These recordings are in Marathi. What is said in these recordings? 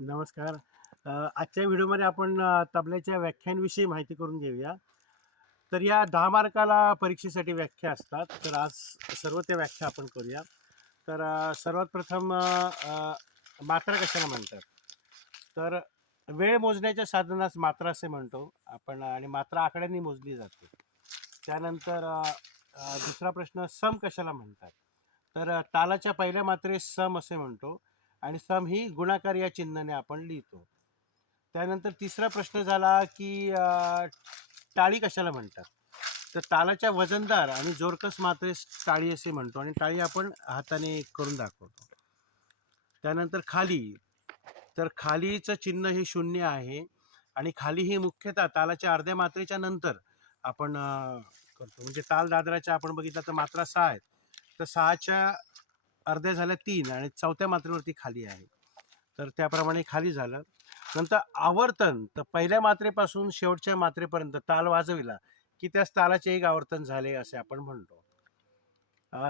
नमस्कार. आजच्या व्हिडिओमध्ये आपण तबल्याच्या व्याख्यांविषयी माहिती करून घेऊया. तर या 10 मार्काला परीक्षेसाठी व्याख्या असतात. तर आज सर्व त्या व्याख्या आपण करूया. तर सर्वात प्रथम मात्रा कशाला म्हणतात? तर वेळ मोजण्याच्या साधनास मात्रा असे म्हणतो आपण आणि मात्रा आकड्यांनी मोजली जाते. त्यानंतर दुसरा प्रश्न सम कशाला म्हणतात? तर तालाच्या पहिल्या मात्रेस सम असे म्हणतो आणि सम ही गुणाकार या चिन्हाने आपण लिहितो. त्यानंतर तिसरा प्रश्न झाला की टाळी कशाला म्हणतात? तर तालाच्या वजनदार आणि जोरकस मात्रेस टाळी असे म्हणतो आणि टाळी आपण हाताने करून दाखवतो. त्यानंतर खाली, तर खालीचं चिन्ह हे शून्य आहे आणि खाली ही मुख्यतः तालाच्या अर्ध्या मात्रेच्या नंतर आपण करतो. म्हणजे ताल दादराच्या आपण बघितलं तर मात्रा 6 आहेत. तर 6च्या अर्ध्या झाल्या 3 आणि चौथ्या मात्रेवरती खाली आहे. तर त्याप्रमाणे खाली झालं. नंतर आवर्तन, तर पहिल्या मात्रेपासून शेवटच्या मात्रेपर्यंत ताल वाजविला की त्यास तालाचे एक आवर्तन झाले असे आपण म्हणतो.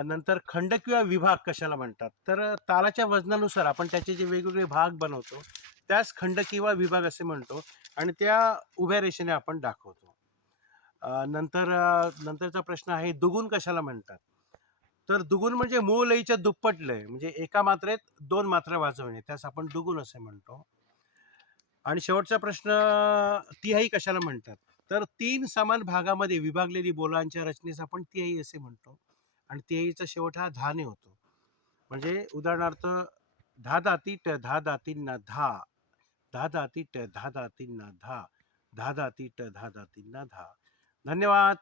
नंतर खंड किंवा विभाग कशाला म्हणतात? तर तालाच्या वजनानुसार आपण त्याचे जे वेगवेगळे भाग बनवतो त्यास खंड किंवा विभाग असे म्हणतो आणि त्या उभ्या रेषेने आपण दाखवतो. नंतरचा प्रश्न आहे दुगुण कशाला म्हणतात? तर दुगुण म्हणजे मूळ लयीच्या दुप्पट लय, म्हणजे एका मात्रेत 2 मात्रा वाजवणे त्यास आपण दुगुण असे म्हणतो. आणि शेवटचा प्रश्न तिहाई कशाला म्हणतात? तर 3 समान भागामध्ये विभागलेली बोलांच्या रचनेस आपण तिहाई असे म्हणतो आणि तिहाईचा शेवट हा धाने होतो. म्हणजे उदाहरणार्थ धा दाती ट धा दातींना धा, धा दाती ट धा दातींना धा, धा दाती ट धा दातींना धा. धन्यवाद.